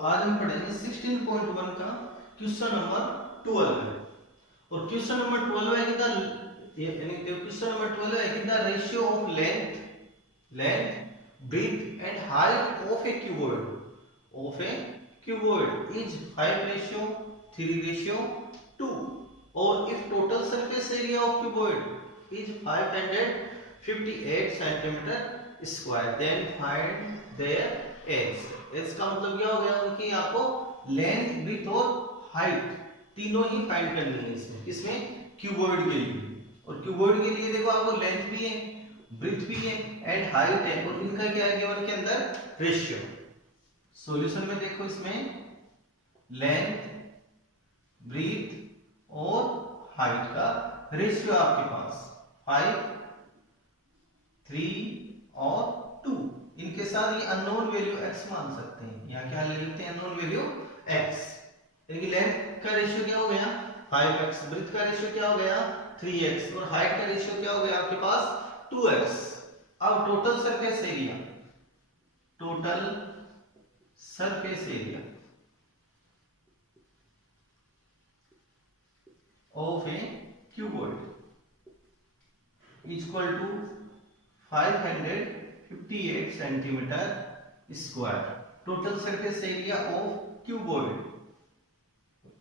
आज हम पढ़ेंगे 16.1 का क्वेश्चन नंबर 12 है। और क्वेश्चन नंबर 12 है कि क्वेश्चन नंबर 12 है कि the ratio of length breadth and height of a cuboid is 5:3:2 और if total surface area of cuboid is 558 centimetre square then find their edge. इसका मतलब क्या हो गया उनकी आपको लेंथ ब्रेथ और हाइट तीनों ही फाइंड करनी है इसमें क्यूबॉइड के लिए। और क्यूबॉइड के लिए देखो आपको लेंथ भी है, ब्रेथ भी है एंड हाइट है और इनका क्या है गिवन के अंदर रेशियो। सॉल्यूशन में देखो इसमें लेंथ ब्रेथ और हाइट का रेशियो आपके पास 5, 3 और 2। इनके साथ ये अननोन वैल्यू x मान सकते हैं। यहाँ क्या ले लेते हैं अननोन वैल्यू x। यानी लेंथ का रेशियो क्या हो गया 5x, ब्रेथ का रेशियो क्या हो गया 3x और हाइट का रेशियो क्या हो गया आपके पास 2x। अब total surface area of a cuboid is equal to 558 centimetre square. Total surface area of cuboid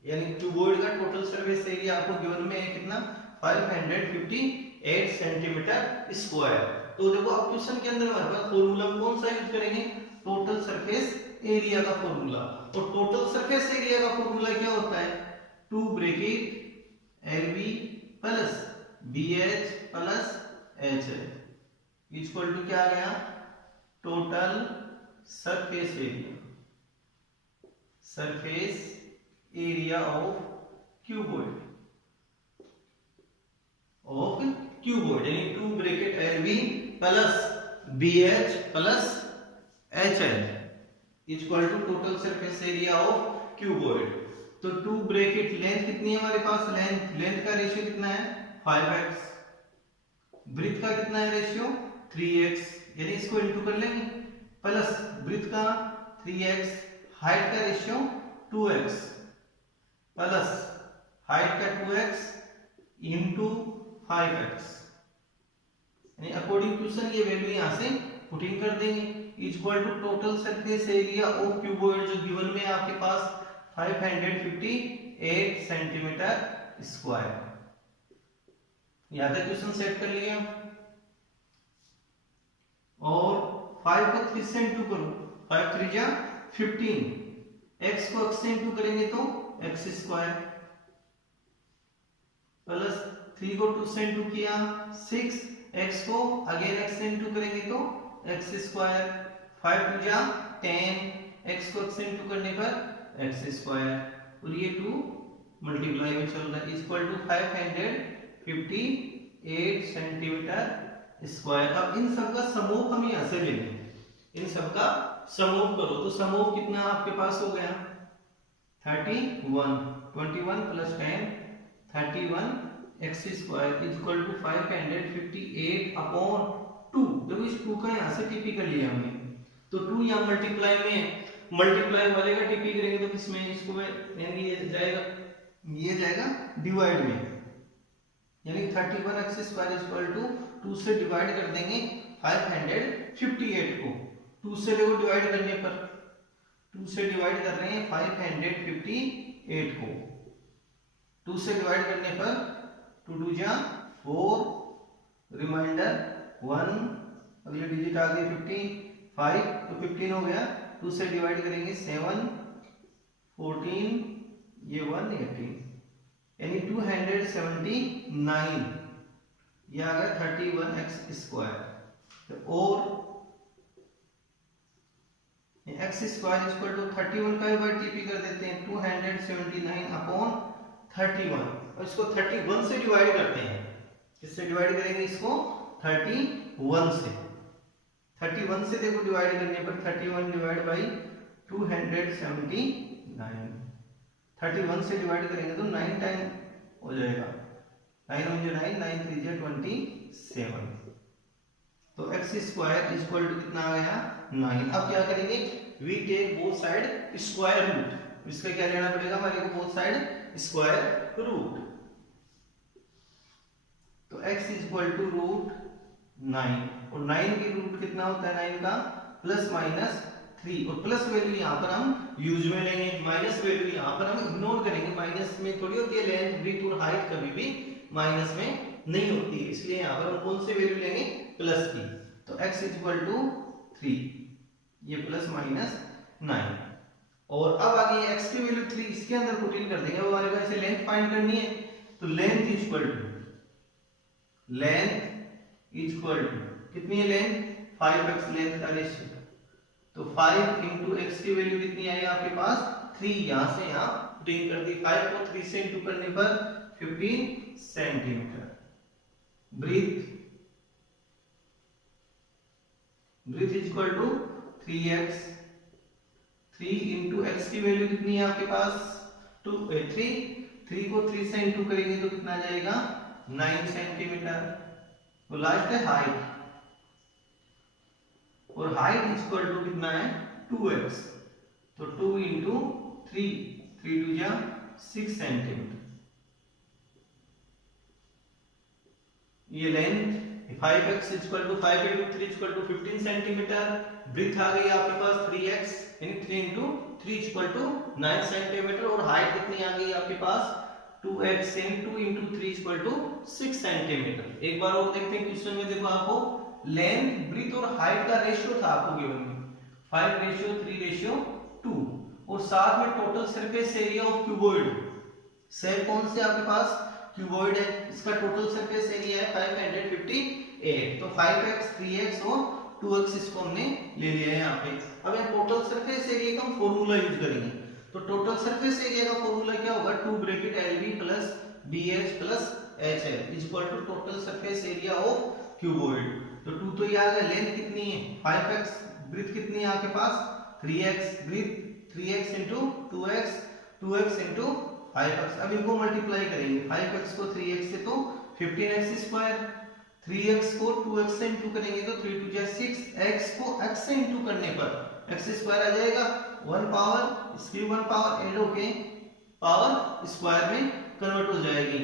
यानी क्यूबॉइड का टोटल सरफेस एरिया आपको गिवन में है कितना 558 सेंटीमीटर स्क्वायर। तो देखो अब क्वेश्चन के अंदर हमारे पास फॉर्मूला कौन सा यूज करेंगे टोटल सरफेस एरिया का फॉर्मूला। और टोटल सरफेस एरिया का फॉर्मूला क्या होता है 2 bracket LB plus BH plus HH equal to क्या आ गया total surface area of cuboid यानी 2 bracket LB plus BH plus HH equal to total surface area of cuboid. तो 2 ब्रैकेट लेंथ कितनी है हमारे पास लेंथ का रेशियो कितना है 5x, ब्रेथ का कितना है रेशियो 3x यानी इसको इनटू कर लेंगे प्लस ब्रेथ का 3x, हाइट का रेशियो 2x प्लस हाइट का 2x इनटू 5x यानी अकॉर्डिंग क्वेश्चन ये वैल्यू यहां से पुट इन कर देंगे equal to total surface area of cuboid जो गिवन में है आपके पास 558 सेंटीमीटर स्क्वायर। यहां तक क्वेश्चन सेट कर लिया और 5 को 3 से इंटू करो 5 3 जा 15, x को x से इंटू करेंगे तो x स्क्वायर प्लस 3 को 2 से इंटू किया 6, x को अगेन x से इंटू करेंगे तो x स्क्वायर 5 2 जा 10, x को x से इंटू करने पर x स्क्वायर और ये 2 मल्टीप्लाई में चल रहा है इक्वल टू 558 सेंटीमीटर स्क्वायर। अब इन सब का समूह हम यहां से लेंगे, इन सब का समूह करो तो समूह कितना आपके पास हो गया 31, 21 plus 10 31 x square equal to 558 upon 2। देखो इस 2 का यहां से टीपी कर लिया हमने तो 2 यहां मल्टीप्लाई वाले का टीपी करेंगे तो किसमें इसको यानी ये जाएगा डिवाइड में यानी 31x स्क्वायर इक्वल टू 2 से डिवाइड कर देंगे 558 को 2 से देखो डिवाइड करने पर 2 से डिवाइड कर रहे हैं 558 को 2 से डिवाइड करने पर 2 2 जा 4 रिमाइंडर 1 अगले डिजिट आ गए 55 तो 15 हो गया 2 से डिवाइड करेंगे 7 14 ये 1 18 यानी 279 ये आ गया 31x स्क्वायर और x स्क्वायर इक्वल टू 31 का बार टीपी कर देते हैं 279 अपॉन 31 और इसको 31 से डिवाइड करते हैं। किससे डिवाइड करेंगे इसको 31 से 31 से देखो डिवाइड करने पर 31 डिवाइड बाई 279 31 से डिवाइड करेंगे तो 9 टाइम हो जाएगा 9 1 9 9 3 27 तो x स्क्वायर इक्वल टू कितना आ गया 9। अब क्या करेंगे we take both side square root. इसका क्या लेना पड़ेगा हमारे को, बोथ साइड स्क्वायर रूट। तो x इक्वल टू रूट 9, और 9 की रूट कितना होता है 9 का, प्लस माइनस 3, और प्लस वैल्यू यहाँ पर हम यूज में लेंगे, माइनस वैल्यू यहाँ पर हम इग्नोर करेंगे। माइनस में थोड़ी होती है लेंथ, ब्रीथ और हाइट कभी भी माइनस में नहीं होती है, इसलिए यहाँ पर हम कौन सी वैल्यू लेंगे, प्लस की। तो x इक्वल टू 3, ये प्लस माइनस 9, और अब आगे x की वैल्यू 3 इसके अंदर पुट इन कर देंगे। अब हमारे पास लेंथ फाइंड करनी है, तो लेंथ इक्वल टू कितनी है लेंथ, 5x लेंथ का रेशियो। तो 5 इंटू एक्स की वैल्यू कितनी आई आपके पास, 3, यहां से यहां पुट इन कर दी। 5 को 3 से इंटू करने पर 15 centimetre. Breadth equal to 3x, 3 into x की वैल्यू कितनी है आपके पास 3 को 3 से इंटू करेंगे तो कितना आ जाएगा 9 सेंटीमीटर। तो लास्ट है हाइट, और हाइट इक्वल टू कितना है 2x, तो 2 इंटू 3, 3 टू जा 6 सेंटीमीटर। ये length 5x equal to 5 into 3 equal to 15 centimetre. Breadth आ गई आपके पास 3x, यानी 3 इंटू 3 इक्वल टू 9 सेंटीमीटर, और हाइट कितनी आ गई आपके पास 2x into 2 into 3 equal to 6 centimetre. एक बार और देखते हैं क्वेश्चन में, देखो आपको लेंथ, ब्रीथ और हाइट का रेशियो था आपको गिवन में 5:3:2, और साथ में total surface area of cuboid. Cell कौन से आपके पास क्यूबॉइड है, इसका टोटल सरफेस एरिया है 558। तो 5x 3x और 2x इसको हमने ले लिया है यहाँ पे। अब यहाँ टोटल सरफेस एरिया का हम फॉर्मूला यूज करेंगे। तो टोटल सरफेस एरिया का फॉर्मूला क्या होगा, 2 bracket LB plus BH plus HL equal to total surface area of cuboid. तो 2 तो ये आ गया, लेंथ कितनी है 5x, ब्रीथ कितनी है आपके पास 3x, breathe 3x into 2x, 2x into 5x। अब इनको मल्टीप्लाई करेंगे, 5x को 3x से तो 15x स्क्वायर, 3x को 2x से इंटू करेंगे तो 3 2 6, x को x से इंटू करने पर x स्क्वायर आ जाएगा, 1 पावर, इसकी 1 पावर ऐड होके पावर स्क्वायर में कन्वर्ट हो जाएगी।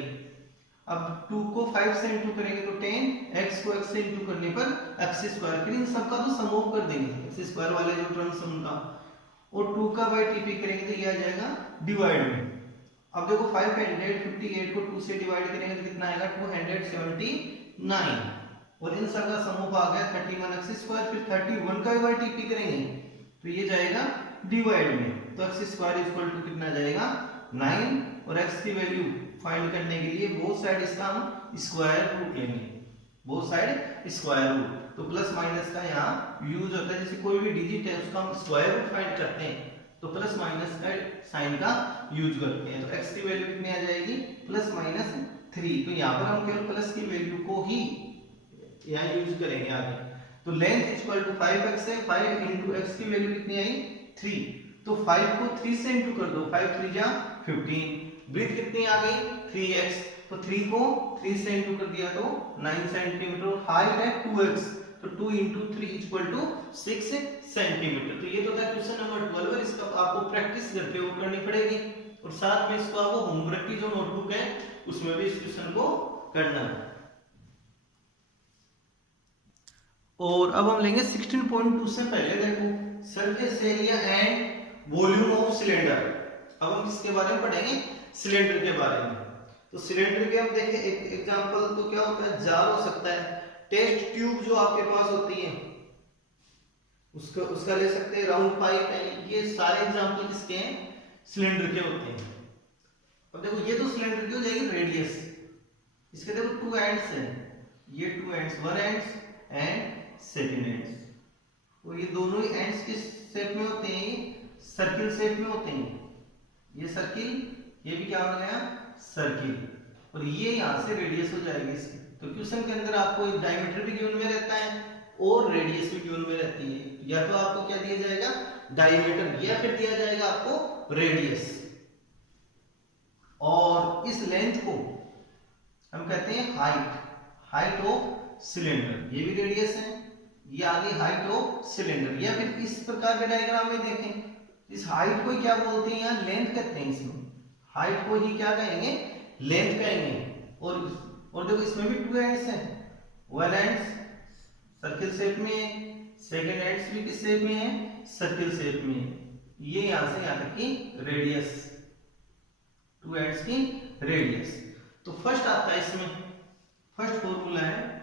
अब 2 को 5 से इंटू करेंगे तो 10, x को x से इंटू करने पर x स्क्वायर। फिर इन सबका तो सम ऑफ कर देंगे, x स्क्वायर वाले जो टर्म सम का, और 2 का बाय टीपी करेंगे तो ये आ जाएगा डिवाइड में। अब देखो 558 को 2 से डिवाइड करेंगे तो कितना आएगा 279, और इन सब का सम ऑफ आ गया 31x स्क्वायर। फिर 31 का बाय टीपी करेंगे तो ये जाएगा डिवाइड में, तो x स्क्वायर इक्वल टू कितना जाएगा 9, और x की वैल्यू फाइंड करने के लिए बोथ साइड इसका हम स्क्वायर रूट लेंगे, बोथ साइड स्क्वायर रूट। तो प्लस माइनस का यहाँ यूज होता है, जैसे कोई भी डिजिट है उसका हम स्क्वायर रूट फाइंड करते हैं तो प्लस माइनस का साइन का यूज करते हैं। तो x की वैल्यू कितनी आ जाएगी प्लस माइनस 3, तो यहाँ पर हम केवल प्लस की वैल्यू को ही यहाँ यूज करेंगे आगे। तो लेंथ इक्वल टू 5x है, 5 इंटू एक्स की वैल्यू कितनी आई 3, तो 5 को 3 से इंटू कर दो, 5 3 जा 15। ब्रीथ कितनी आ गई 3x, तो 3 को 3 से इंटू कर दिया तो 9 सेंटीमीटर। हाइट है 2x, तो 2 इंटू 3 इक्वल टू 6 सेंटीमीटर। तो ये तो था क्वेश्चन नंबर 12, इसका आपको प्रैक्टिस करते हुए करनी पड़ेगी, और साथ में इसको आपको होमवर्क की जो नोटबुक है उसमें भी इस क्वेश्चन को करना है। और अब हम लेंगे 16.2 से पहले देखो surface area and volume of cylinder. अब हम इसके बारे में पढ़ेंगे, सिलेंडर के बारे में। तो सिलेंडर के हम देखें एक एग्जांपल, तो क्या होता है जार हो सकता है, टेस्ट ट्यूब जो आपके पास होती है उसका ले सकते हैं, राउंड पाइप है, ये सारे एग्जांपल किसके हैं सिलेंडर के होते हैं। अब देखो ये तो सिलेंडर की हो जाएगी रेडियस, इसके देखो 2 एंड्स हैं, ये 2 ends, 1 ends and second ends, और ये दोनों ही एंड्स किस शेप में होते हैं, सर्किल शेप में होते हैं। ये सर्किल, ये भी क्या हो गया सर्किल, और ये यहाँ से रेडियस हो जाएगी इसकी। तो क्वेश्चन के अंदर आपको डायमीटर भी गिवन में रहता है और रेडियस भी गिवन में रहती है, या तो आपको क्या दिया जाएगा डायमीटर, या फिर दिया जाएगा आपको रेडियस। और इस लेंथ को हम कहते हैं हाइट ऑफ सिलेंडर, ये भी रेडियस है, ये आ गई हाइट ऑफ सिलेंडर। या फिर इस प्रकार के डायग्राम में देखें, इस हाइट को क्या बोलते हैं, यहाँ लेंथ कहते हैं। इसमें हाइट को ही क्या कहेंगे, लेंथ कहेंगे। और देखो इसमें भी टू एंड्स हैं, वन एंड्स सर्किल शेप में है, सेकंड एंड्स भी किस शेप में है, सर्किल शेप में है। ये यहां से यहां तक की रेडियस, टू एंड्स की रेडियस। तो फर्स्ट आता है इसमें, फर्स्ट फॉर्मूला है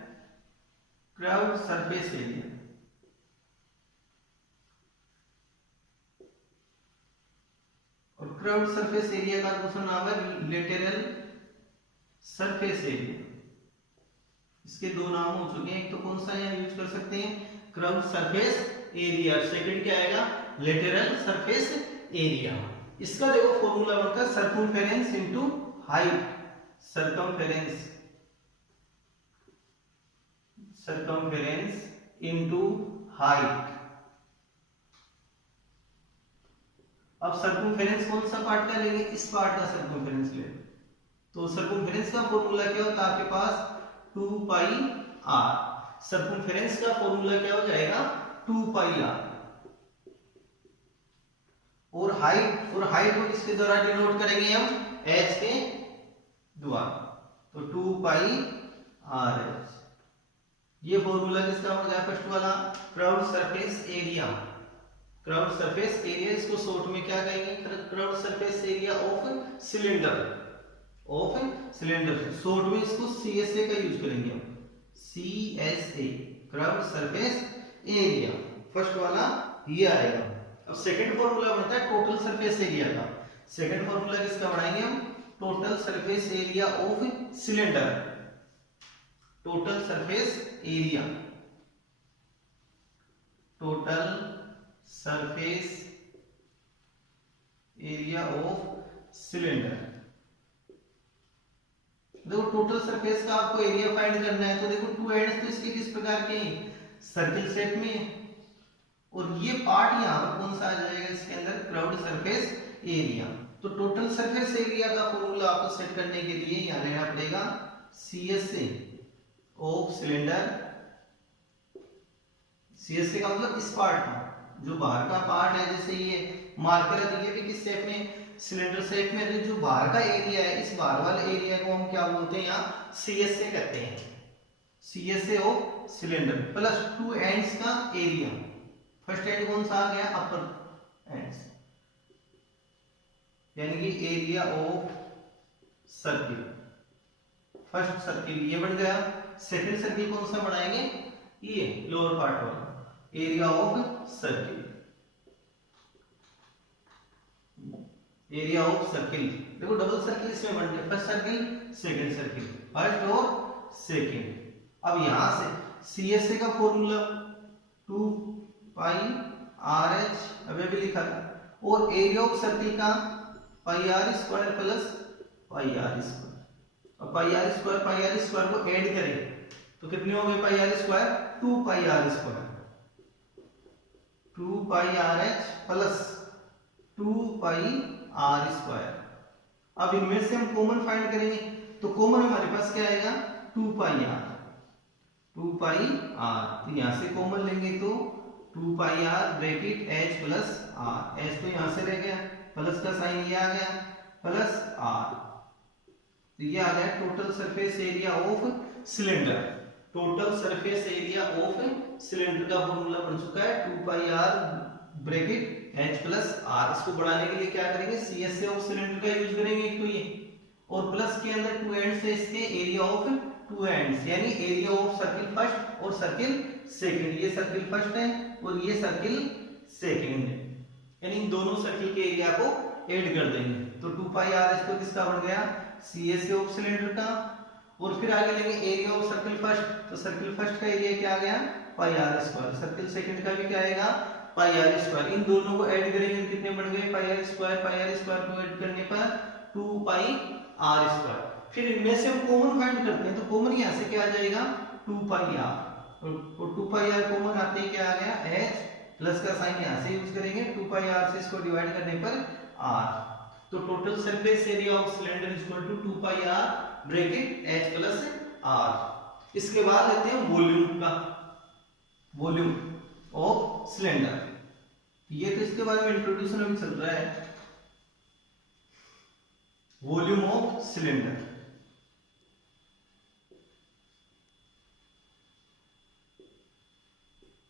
कर्व्ड सरफेस एरिया। और कर्व्ड सरफेस एरिया का दूसरा नाम है लेटरल सरफेस एरिया। इसके दो नाम हो चुके हैं, एक तो कौन सा यहाँ यूज कर सकते हैं, कर्व्ड सरफेस एरिया, सेकंड क्या आएगा, लेटरल सरफेस एरिया। इसका देखो फॉर्मूला बनता है circumference into height, circumference into height. अब सर्कमफेरेंस कौन सा पार्ट का लेंगे, इस पार्ट का सर्कमफेरेंस ले। तो सर्कमफेरेंस का फॉर्मूला क्या होता है आपके पास, 2 पाई r। सर्कमफेरेंस का फॉर्मूला क्या हो जाएगा, 2 पाई r। और हाइट को किसके द्वारा डिनोट करेंगे हम, h के द्वारा। तो 2 पाई r h। ये फॉर्मूला किसका हो जाएगा, फर्स्ट वाला curved surface area. Curved surface area इसको शॉर्ट में क्या कहेंगे, curved surface area of cylinder, short में इसको CSA का यूज करेंगे हम, CSA curved surface area. First वाला ये आएगा। अब सेकंड फॉर्मूला बनता है टोटल सरफेस एरिया का। सेकंड फॉर्मूला किसका बनाएंगे हम, total surface area of cylinder, total surface area, total surface area of cylinder. देखो टोटल सरफेस का आपको एरिया फाइंड करना है, तो देखो टू एंड्स तो इसके किस प्रकार के हैं, सर्किल शेप में है। और ये पार्ट यहाँ पर कौन सा आ जाएगा इसके अंदर, कर्व्ड सरफेस एरिया। तो टोटल सरफेस एरिया का फॉर्मूला आपको सेट करने के लिए यहाँ लेना पड़ेगा CSA ऑफ सिलेंडर। CSA का मतलब इस पार्ट का, जो बाहर का पार्ट है, जैसे ये मार्कर है, ये भी किस शेप में, सिलेंडर शेप में। जो बाहर का एरिया है, इस बाहर वाले एरिया को हम क्या बोलते हैं, यहाँ CSA कहते हैं, CSA of cylinder plus two ends का एरिया। फर्स्ट एंड कौन सा आ गया, अपर एंड्स, यानी कि area of circle. First circle ये बन गया। सेकंड सर्किल कौन सा बनाएंगे, ये लोअर पार्ट वाला, area of circle, area of circle. देखो डबल सर्किल इसमें बन गया, first circle second circle, first और सेकंड। अब यहां से CSA का फॉर्मूला 2 पाई RH अभी भी लिखा था, और एरिया ऑफ सर्किल का पाई r square plus pi r square. अब पाई r स्क्वायर को ऐड करें तो कितने हो गए, पाई r square 2 pi r square, 2 pi RH plus 2 pi r square. अब इनमें से हम कॉमन फाइंड करेंगे, तो कॉमन हमारे पास क्या आएगा, 2 पाई r, 2 पाई r। तो यहां से कॉमन लेंगे तो 2 pi r bracket h plus r, h तो यहां से रह गया, प्लस का साइन ये आ गया, प्लस r। तो ये आ गया total surface area of cylinder. Total surface area of cylinder का फॉर्मूला बन चुका है 2 pi r bracket h plus r। इसको बढ़ाने के लिए क्या करेंगे, CSA ऑफ सिलेंडर का यूज करेंगे एक तो ये, और प्लस के अंदर टू एंड्स है इसके, एरिया ऑफ टू एंड्स, यानी एरिया ऑफ सर्किल फर्स्ट और सर्किल सेकंड। ये सर्किल फर्स्ट है और ये सर्किल सेकंड है, यानी इन दोनों सर्किल के एरिया को ऐड कर देंगे। तो 2 पाई r इसको किसका बन गया, CSA ऑफ सिलेंडर का। और फिर आगे लेंगे एरिया ऑफ सर्किल फर्स्ट, तो सर्किल फर्स्ट का एरिया क्या आ गया, पाई r स्क्वायर। सर्किल सेकंड का भी क्या आएगा, पाई r स्क्वायर। इन दोनों को ऐड करेंगे तो कितने बन गए, पाई r स्क्वायर को ऐड करने पर 2 पाई r स्क्वायर। फिर इनमें से हम कॉमन फाइंड करते हैं, तो कॉमन यहां से क्या आ जाएगा, 2 पाई r, और 2 पाई r कॉमन आते ही क्या आ गया, h प्लस का साइन यहां से यूज करेंगे, 2 पाई r से इसको डिवाइड करने पर r। तो total surface area of cylinder is equal to 2 pi r bracket h plus r। इसके बाद लेते हैं वॉल्यूम का। Volume of cylinder. ये तो इसके बारे में इंट्रोड्यूशन अभी चल रहा है। Volume of cylinder,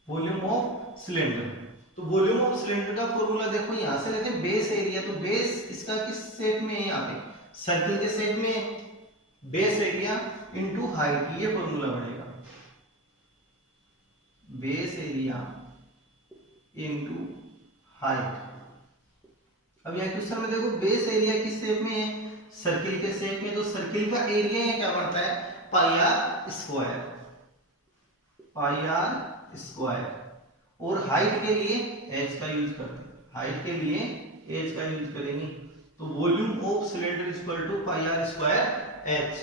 volume of cylinder. तो वॉल्यूम ऑफ सिलेंडर का फॉर्मूला देखो यहां से लेते हैं बेस एरिया। तो बेस इसका किस शेप में है, यहाँ पे सर्कल के शेप में। बेस एरिया इनटू हाइट, ये फॉर्मूला बनेगा बेस एरिया इनटू हाइट। अब यहाँ क्वेश्चन में देखो बेस एरिया किस शेप में है, सर्किल के शेप में। तो सर्किल का एरिया क्या बढ़ता है, pi are square, pi are square. और हाइट के लिए एच का यूज करते हैं, हाइट के लिए एच का यूज करेंगे। तो volume of cylinder equal to pi are square H.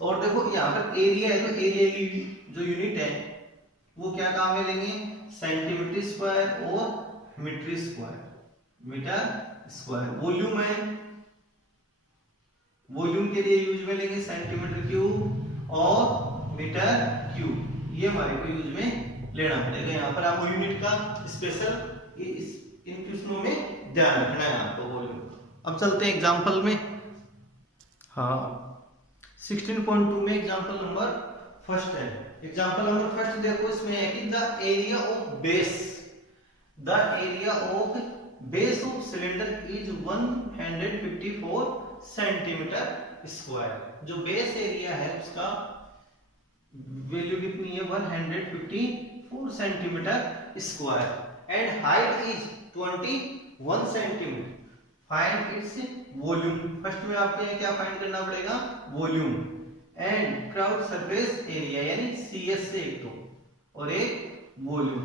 और देखो यहाँ पर एरिया है, तो एरिया की जो यूनिट है वो क्या काम में लेंगे, सेंटीमीटर स्क्वायर और metre square, metre square. Volume है, वॉल्यूम के लिए यूज में लेंगे सेंटीमीटर क्यूब और मीटर क्यूब। ये हमारे को यूज में लेना पड़ेगा। यहाँ पर आपको यूनिट का स्पेशल इन क्वेश्चनों में ध्यान रखना है आपको वॉल्यूम। अब चलते हैं एग्जांपल में। हाँ 16.2 में एग्जांपल नंबर फर्स्ट है। एग्जांपल नंबर फर्स्ट देखो, इसमें है कि the area of base, the area of base of cylinder is 154 centimetre square. जो बेस एरिया है उसका वैल्यू कितनी है, 154 centimetre square. And height is 21 centimetre. Find its volume. First में आपको यहाँ क्या फाइंड करना पड़ेगा, volume. And crowd surface area, यानी सीएस से एक तो और एक वॉल्यूम,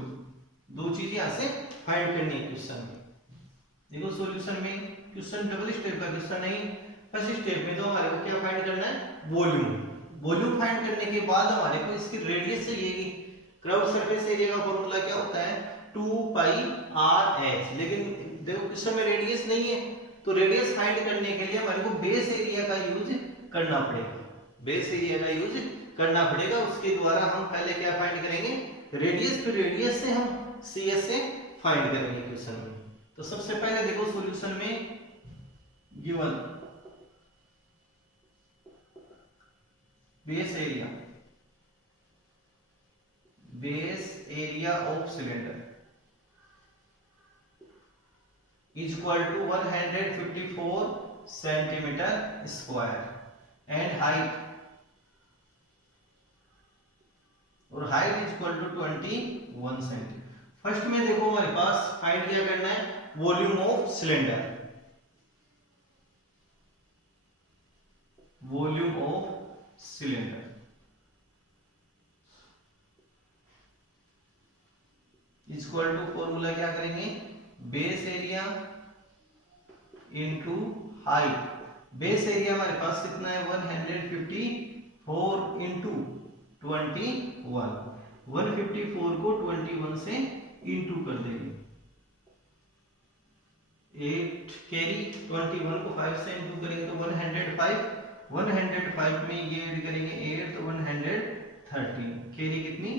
दो चीजें यहाँ से फाइंड करनी है क्वेश्चन में। देखो सॉल्यूशन में क्वेश्चन डबल स्टेप का क्वेश्चन नहीं, फर्स्ट स्टेप में तो हमारे को क्या फाइंड करना है, वॉल्यूम। वॉल्यूम फाइंड करने के बाद हमारे को इसकी रेडियस चाहिएगी। क्राउड सरफेस एरिया का फॉर्मूला क्या होता है, 2 पाई आर एच। लेकिन देखो क्वेश्चन में रेडियस नहीं है, तो रेडियस फाइंड करने के लिए हमारे को बेस एरिया का यूज करना पड़ेगा, बेस एरिया का यूज करना पड़ेगा। उसके द्वारा हम पहले क्या फाइंड करेंगे, रेडियस, फिर रेडियस से हम सीएस से फाइंड करेंगे क्वेश्चन में। तो सबसे पहले देखो सॉल्यूशन में given base area, base area of cylinder is equal to 154 centimetre square and height, और height is equal to 21 centimetre. First में देखो हमारे पास फाइंड क्या करना है, volume of cylinder, volume of cylinder is equal to formula क्या करेंगे, base area into height. Base area हमारे पास कितना है, 154 इंटू 21। 154 को 21 से इंटू कर देंगे, 8 कैरी, 21 को 5 से इंटू करेंगे तो 105। 105 में ये ऐड करेंगे 8 तो 113, कैरी कितनी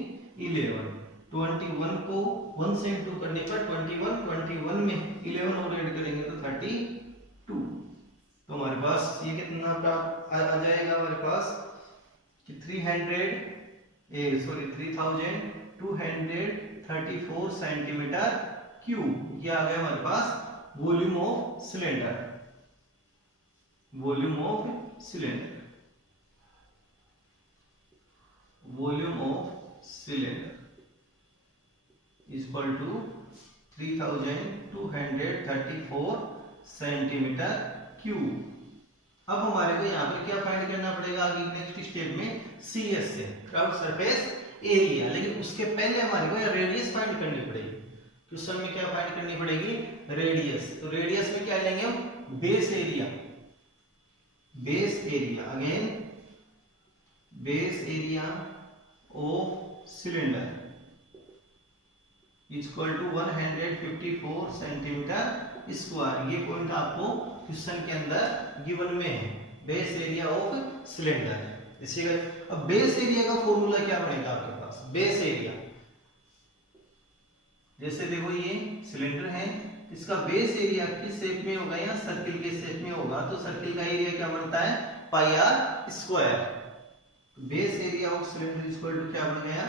11। 21 को 1 से इंटू करने पर 21 में 11 और ऐड करेंगे तो 32। तो हमारे पास ये कितना प्राप्त आ जाएगा हमारे पास कि 3234 सेंटीमीटर क्यूब। ये आ गया हमारे पास volume of cylinder, volume of cylinder, volume of cylinder equal to 3234 centimetre cube. अब हमारे को यहाँ पे क्या फाइंड करना पड़ेगा आगे नेक्स्ट स्टेप में, सीएस से क्राउड सरफेस एरिया। लेकिन उसके पहले हमारे को रेडियस फाइंड करनी पड़ेगी। क्वेश्चन में क्या फाइंड करनी पड़ेगी, रेडियस। तो रेडियस में क्या लेंगे हम, base area, base area again, base area of cylinder equal to 154 centimetre square. ये पॉइंट आपको क्वेश्चन के अंदर गिवन में है, बेस एरिया ऑफ सिलेंडर। इसी अब बेस एरिया का फॉर्मूला क्या बनेगा आपके पास, पास बेस एरिया, जैसे देखो ये सिलेंडर है, इसका बेस एरिया किस शेप में होगा, या सर्किल के शेप में होगा, तो सर्किल का एरिया क्या बनता है, pi are square. Base area of cylinder equal to क्या बन गया,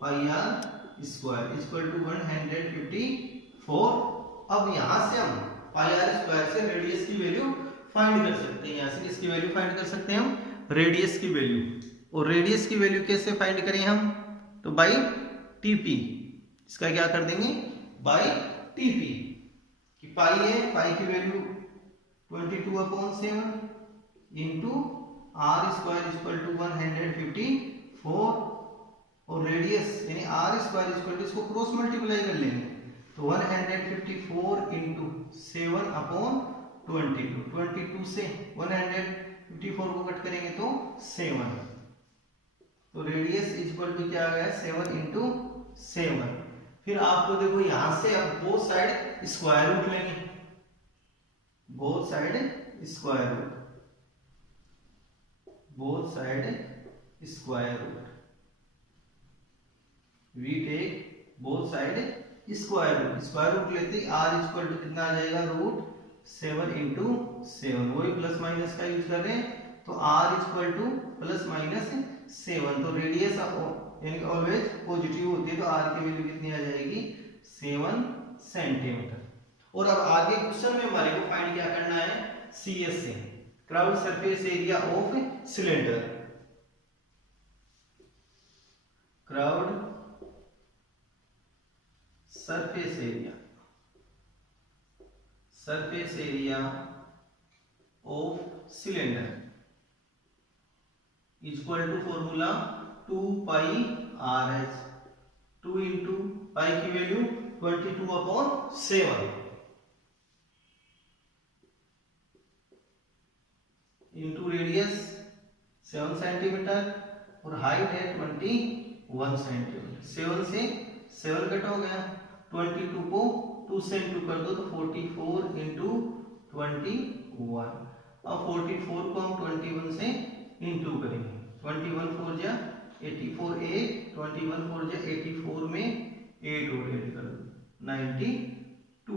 pi are square equal to 154। अब यहां से हम पाई आर स्क्वायर से रेडियस की वैल्यू फाइंड कर सकते हैं। यहां से किसकी वैल्यू फाइंड कर सकते हैं हम, रेडियस की वैल्यू। और रेडियस की वैल्यू कैसे फाइंड करें हम, तो बाई टीपी, इसका क्या कर देंगे, बाई टीपी, कि पाई है, पाई की value 22/7 into R square equal to 154, और रेडियस यानी आर स्क्वायर इक्वल टू, इसको क्रॉस मल्टीप्लाई कर लेंगे, तो 154 इंटू 7/22, 22 से 154 को कट करेंगे तो 7, तो रेडियस इक्वल टू क्या आ गया, 7 इंटू 7। फिर आपको देखो यहां से अब बोथ साइड स्क्वायर रूट लेंगे, both side square root, both side square root, we take both side square root. Square root लेते ही आर इक्वल टू कितना आ जाएगा, रूट 7 इंटू 7, वही प्लस माइनस का यूज कर रहे हैं, तो R equal to plus minus 7, तो रेडियस यानी ऑलवेज पॉजिटिव होती है, तो आर की वैल्यू कितनी आ जाएगी, 7 सेंटीमीटर। और अब आगे क्वेश्चन में हमारे को फाइंड क्या करना है, सीएस से, curved surface area of cylinder, curved surface area, surface area of cylinder equal to formula 2 pi R H, 2 into pi की वैल्यू 22/7 इंटू रेडियस 7 सेंटीमीटर और हाइट है 21 सेंटीमीटर। 7 से 7 कट हो गया, 22 को 2 से इंटू कर दो तो 44 इंटू 21। अब 44 को हम 21 से इंटू करेंगे, 21 4 जा 84, 8 21 4 जा 84 में 8 और ऐड कर दो 92, तो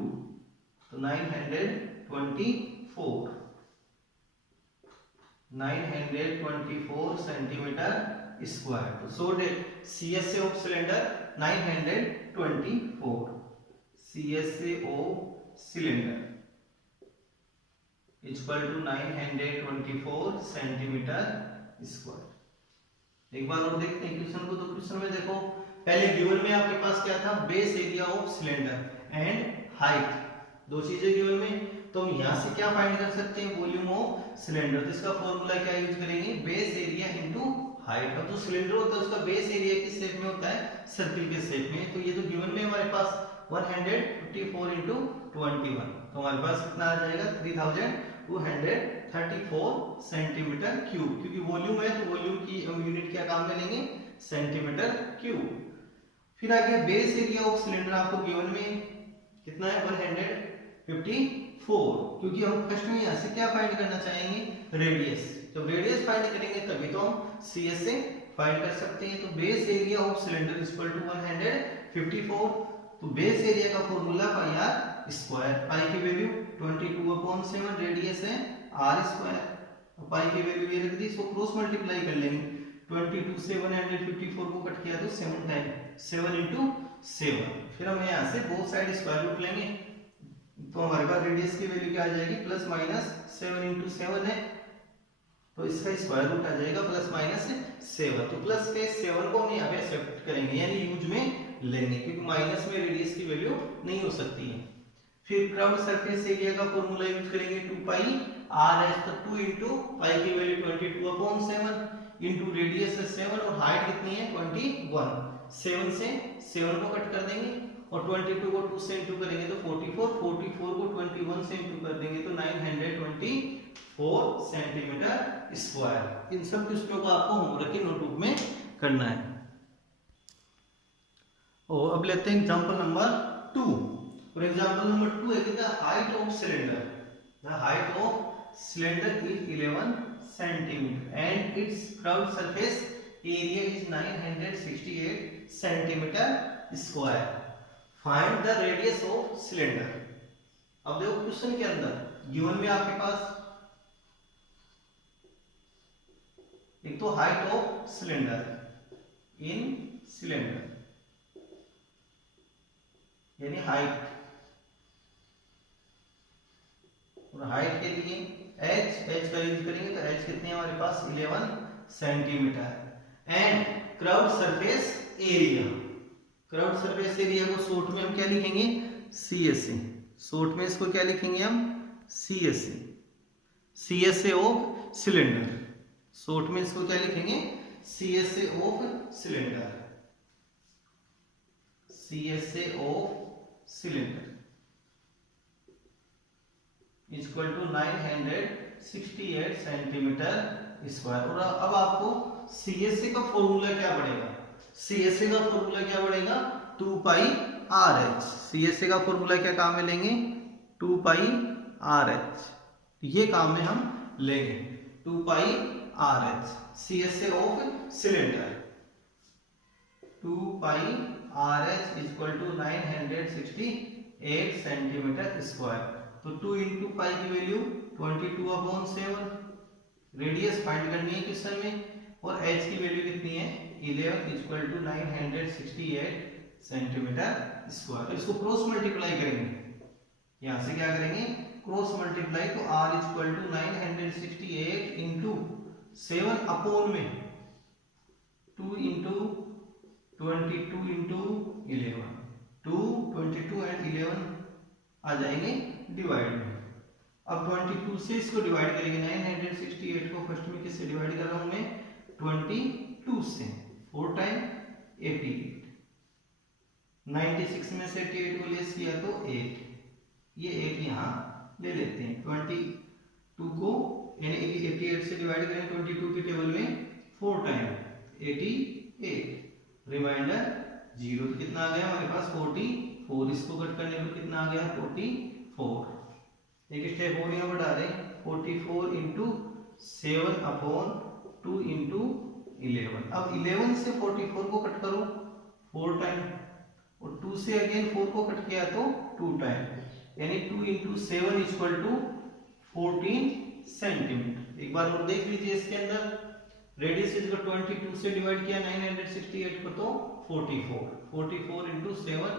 924 सेंटीमीटर स्क्वायर। तो so that CSA of cylinder 924, CSA of cylinder equal to 924 centimetre square. एक बार और देखते हैं क्वेश्चन को। तो क्वेश्चन में देखो पहले गिवन में आपके पास क्या था, base area of cylinder and height, दो चीजें गिवन में। तो हम यहां से क्या फाइंड कर सकते हैं, वॉल्यूम ऑफ सिलेंडर। तो इसका फॉर्मूला क्या यूज करेंगे, बेस एरिया इनटू हाइट। अब जो सिलेंडर होता है उसका बेस एरिया किस शेप में होता है, सर्किल के शेप में। तो ये तो गिवन में हमारे पास 154 इंटू 21, तो हमारे पास कितना आ जाएगा 3234 सेंटीमीटर क्यूब, क्योंकि वॉल्यूम है तो वॉल्यूम की हम यूनिट क्या काम में लेंगे, सेंटीमीटर क्यूब। फिर आगे बेस एरिया ऑफ सिलेंडर आपको गिवन में कितना है 154, क्योंकि हम फर्स्ट में यहां से क्या फाइंड करना चाहेंगे, रेडियस। जब रेडियस फाइंड करेंगे तभी तो हम सीएस से फाइंड कर सकते हैं। तो base area of cylinder equal to 154, तो बेस एरिया का formula pi are square, pi की वैल्यू 22/7, रेडियस है आर स्क्वायर, पाई की वैल्यू ये रख दी, इसको क्रॉस मल्टीप्लाई कर लेंगे, 22 से 154 को कट किया तो 7 टाइम 7 इंटू 7। फिर हम यहाँ से बोथ साइड स्क्वायर रूट लेंगे, तो हमारे पास रेडियस की वैल्यू क्या आ जाएगी, प्लस माइनस 7 इंटू 7 है, तो इसका स्क्वायर रूट आ जाएगा प्लस माइनस 7। तो प्लस के 7 को हम यहाँ पे एक्सेप्ट करेंगे यानी यूज में लेंगे, क्योंकि माइनस में रेडियस की वैल्यू नहीं हो सकती है। फिर क्राउड सरफेस एरिया का फॉर्मूला यूज करेंगे 2 पाई आर एच, तो 2 इंटू पाई की वैल्यू 22/7 इंटू रेडियस है 7 और हाइट कितनी है 21। 7 से 7 को कट कर देंगे और 22 को 2 से इंटू करेंगे तो 44, 44 को 21 से इंटू कर देंगे तो 924 सेंटीमीटर स्क्वायर। इन सब क्वेश्चनों को आपको होमवर्क की नोटबुक में करना है। और अब लेते हैं example number 2। For example number 2 है कि the height of cylinder, the height of cylinder is 11 centimetre and it's crowd surface area is 968 centimeter square. Find the radius of cylinder. अब देखो क्वेश्चन के अंदर गिवन में आपके पास एक तो height of cylinder in cylinder यानी हाइट, और हाइट के लिए h का यूज करेंगे तो h कितने हमारे पास 11 centimetre. And curved surface area, curved surface area को शॉर्ट में हम क्या लिखेंगे CSA, शॉर्ट में इसको क्या लिखेंगे हम CSA ऑफ सिलेंडर, शॉर्ट में इसको क्या लिखेंगे CSA of cylinder, CSA of cylinder equal to 968 centimetre square. और अब आपको CSA का फॉर्मूला क्या पड़ेगा, CSA का फॉर्मूला क्या पड़ेगा 2 पाई RH। CSA का फॉर्मूला क्या काम में लेंगे 2 पाई RH, ये काम में हम लेंगे 2 pi RH CSA of cylinder, 2 pi RH equal to 968 centimetre square. तो 2 इंटू पाई की वैल्यू 22/7, रेडियस फाइंड करनी है क्वेश्चन में, और h की वैल्यू कितनी है 11 इक्वल टू 968 सेंटीमीटर स्क्वायर। तो इसको क्रॉस मल्टीप्लाई करेंगे, यहां से क्या करेंगे क्रॉस मल्टीप्लाई, तो r equal to 968 into 7 upon में 2 इंटू 22 इंटू 11, 2 22 एंड 11 आ जाएंगे डिवाइड में। अब 22 से इसको डिवाइड करेंगे, 968 को फर्स्ट में किससे डिवाइड कर रहा हूं मैं 22 से, 4 टाइम 88, 96 में से 88 को लेस किया तो 8, ये 8 यहाँ ले लेते हैं, 22 को यानी 88 से डिवाइड करें 22 की टेबल में 4 टाइम 88, रिमाइंडर 0, तो कितना आ गया हमारे पास 44, इसको कट करने पर कितना आ गया 44, एक स्टेप और यहाँ बढ़ा रहे 44 इंटू 7 अपॉन 2 इंटू 11। अब 11 से 44 को कट करो 4 टाइम, और 2 से अगेन 4 को कट किया तो 2 टाइम, यानी 2 इंटू 7 इक्वल टू 14 सेंटीमीटर। एक बार और देख लीजिए, इसके अंदर रेडियस इसको 22 से डिवाइड किया 968 को तो 44 इंटू 7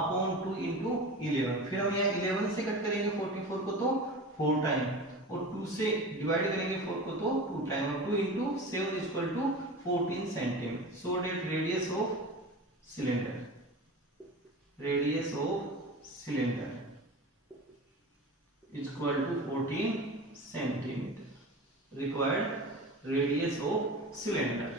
अपॉन 2 इंटू 11, फिर हम यहाँ 11 से कट करेंगे 44 को तो 4 टाइम, और 2 से डिवाइड करेंगे 4 को तो 2 टाइम, और 2 into 7 equal to 14 centimetre. So that radius of cylinder, radius of cylinder equal to 14 centimetre, required radius of cylinder.